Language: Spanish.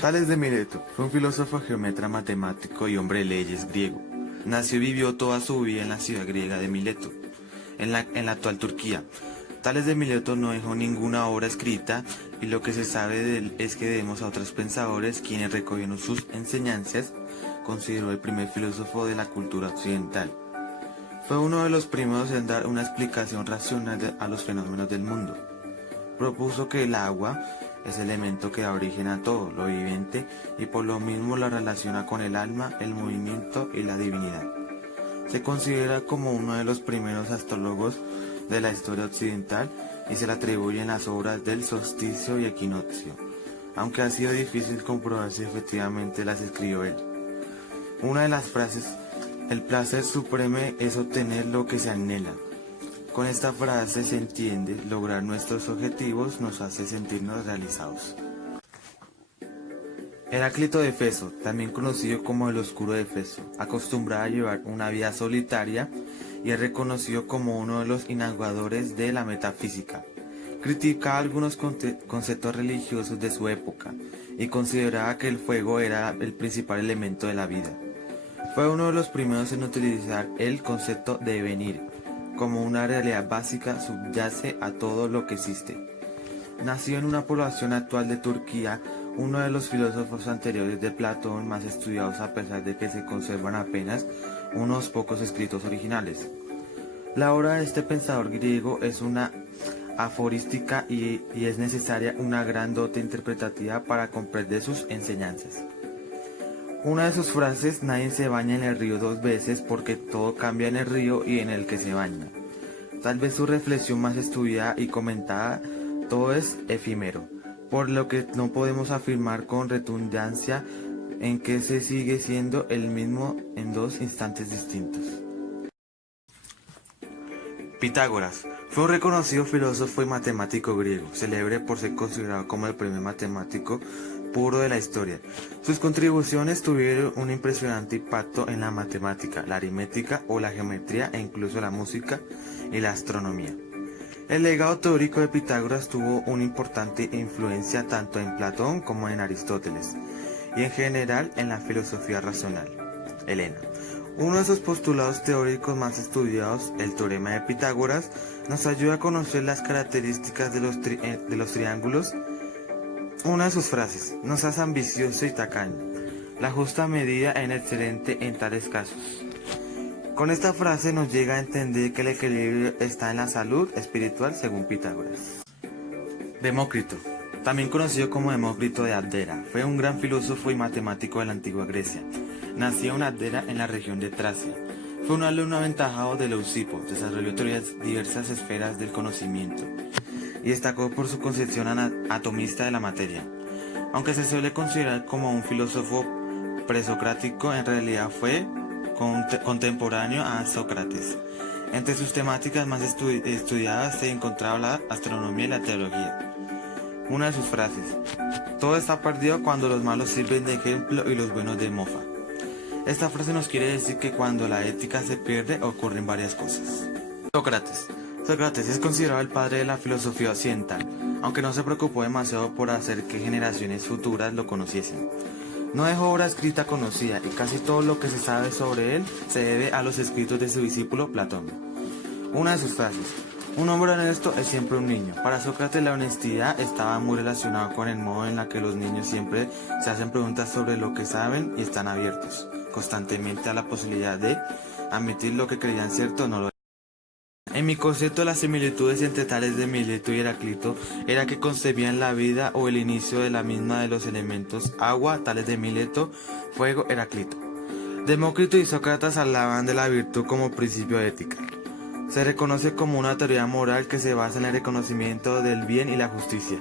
Tales de Mileto fue un filósofo, geómetra, matemático y hombre de leyes griego. Nació y vivió toda su vida en la ciudad griega de Mileto, en la actual Turquía. Tales de Mileto no dejó ninguna obra escrita y lo que se sabe de él es que debemos a otros pensadores quienes recogieron sus enseñanzas. Consideró el primer filósofo de la cultura occidental. Fue uno de los primeros en dar una explicación racional a los fenómenos del mundo. Propuso que el agua es el elemento que da origen a todo lo viviente y por lo mismo la relaciona con el alma, el movimiento y la divinidad. Se considera como uno de los primeros astrólogos de la historia occidental y se le atribuyen las obras del solsticio y equinoccio, aunque ha sido difícil comprobar si efectivamente las escribió él. Una de las frases, el placer supremo es obtener lo que se anhela. Con esta frase se entiende, lograr nuestros objetivos nos hace sentirnos realizados. Heráclito de Éfeso, también conocido como el Oscuro de Éfeso, acostumbraba a llevar una vida solitaria y es reconocido como uno de los inauguradores de la metafísica. Criticaba algunos conceptos religiosos de su época y consideraba que el fuego era el principal elemento de la vida. Fue uno de los primeros en utilizar el concepto de venir, como una realidad básica subyace a todo lo que existe. Nació en una población actual de Turquía, uno de los filósofos anteriores de Platón más estudiados a pesar de que se conservan apenas unos pocos escritos originales. La obra de este pensador griego es una aforística y es necesaria una gran dote interpretativa para comprender sus enseñanzas. Una de sus frases, nadie se baña en el río dos veces porque todo cambia en el río y en el que se baña. Tal vez su reflexión más estudiada y comentada, todo es efímero, por lo que no podemos afirmar con redundancia en que se sigue siendo el mismo en dos instantes distintos. Pitágoras fue un reconocido filósofo y matemático griego, célebre por ser considerado como el primer matemático puro de la historia. Sus contribuciones tuvieron un impresionante impacto en la matemática, la aritmética o la geometría e incluso la música y la astronomía. El legado teórico de Pitágoras tuvo una importante influencia tanto en Platón como en Aristóteles y en general en la filosofía racional helena. Uno de sus postulados teóricos más estudiados, el teorema de Pitágoras, nos ayuda a conocer las características de los triángulos. Una de sus frases, no seas ambicioso y tacaño, la justa medida es excelente en tales casos. Con esta frase nos llega a entender que el equilibrio está en la salud espiritual según Pitágoras. Demócrito, también conocido como Demócrito de Abdera, fue un gran filósofo y matemático de la antigua Grecia. Nació en Abdera en la región de Tracia. Fue un alumno aventajado de Leucipo, desarrolló diversas esferas del conocimiento y destacó por su concepción atomista de la materia. Aunque se suele considerar como un filósofo presocrático, en realidad fue contemporáneo a Sócrates. Entre sus temáticas más estudiadas se encontraba la astronomía y la teología. Una de sus frases, todo está perdido cuando los malos sirven de ejemplo y los buenos de mofa. Esta frase nos quiere decir que cuando la ética se pierde ocurren varias cosas. Sócrates es considerado el padre de la filosofía occidental, aunque no se preocupó demasiado por hacer que generaciones futuras lo conociesen. No dejó obra escrita conocida y casi todo lo que se sabe sobre él se debe a los escritos de su discípulo Platón. Una de sus frases, un hombre honesto es siempre un niño. Para Sócrates la honestidad estaba muy relacionada con el modo en el que los niños siempre se hacen preguntas sobre lo que saben y están abiertos constantemente a la posibilidad de admitir lo que creían cierto o no lo era. En mi concepto, las similitudes entre Tales de Mileto y Heráclito era que concebían la vida o el inicio de la misma de los elementos agua, Tales de Mileto, fuego, Heráclito. Demócrito y Sócrates hablaban de la virtud como principio de ética. Se reconoce como una teoría moral que se basa en el reconocimiento del bien y la justicia.